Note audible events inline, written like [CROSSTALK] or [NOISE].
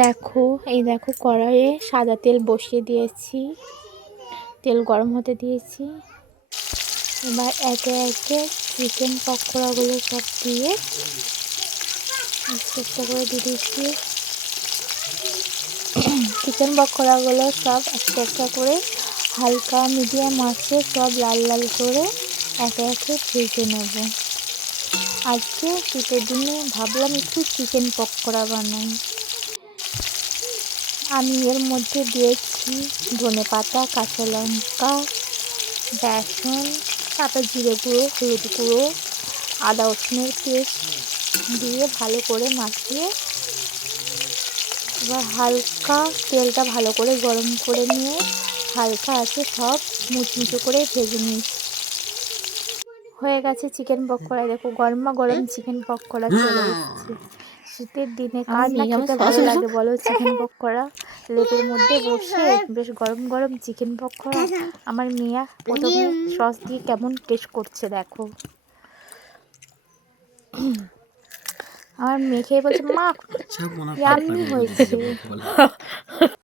দেখো, এই দেখো কড়াইয়ে সাদা তেল বসিয়ে দিয়েছি। তেল গরম হতে দিয়েছি। এবার একে একে চিকেন পকোড়াগুলো সব দিয়ে একটা করে দিয়ে দিচ্ছি। চিকেন পকোড়াগুলো সব একটা করে হালকা মিডিয়াম আছে, সব লাল লাল করে একে একে ভেজে নেব। আজকে শীতের দিনে ভাবলাম একটু চিকেন পকোড়া বানাই। আমি এর মধ্যে দিয়েছি ধনে পাতা, কাঁচা লঙ্কা, বেসন, তারপর জিরে গুঁড়ো, হলুদ গুঁড়ো, আদা, রসুনের পেস্ট দিয়ে ভালো করে মাখিয়ে এবার হালকা তেলটা ভালো করে গরম করে নিয়ে হালকা আছে সব মুচমুচে করে ভেজে নিয়েছি। হয়ে গেছে চিকেন পকোড়া দেখো গরমা গরম চিকেন পকোড়া চলে এসেছে। শীতের দিনে কার না খেতে ভালো লাগে বলো চিকেন পকোড়া? লেপের মধ্যে বসে বেশ গরম গরম চিকেন পকোড়া। আমার মিয়া প্রথমে সস দিয়ে কেমন টেস্ট করছে দেখো। আমার মেয়ে খেয়ে বলছে মা ইয়াম্মি হয়েছে। [LAUGHS]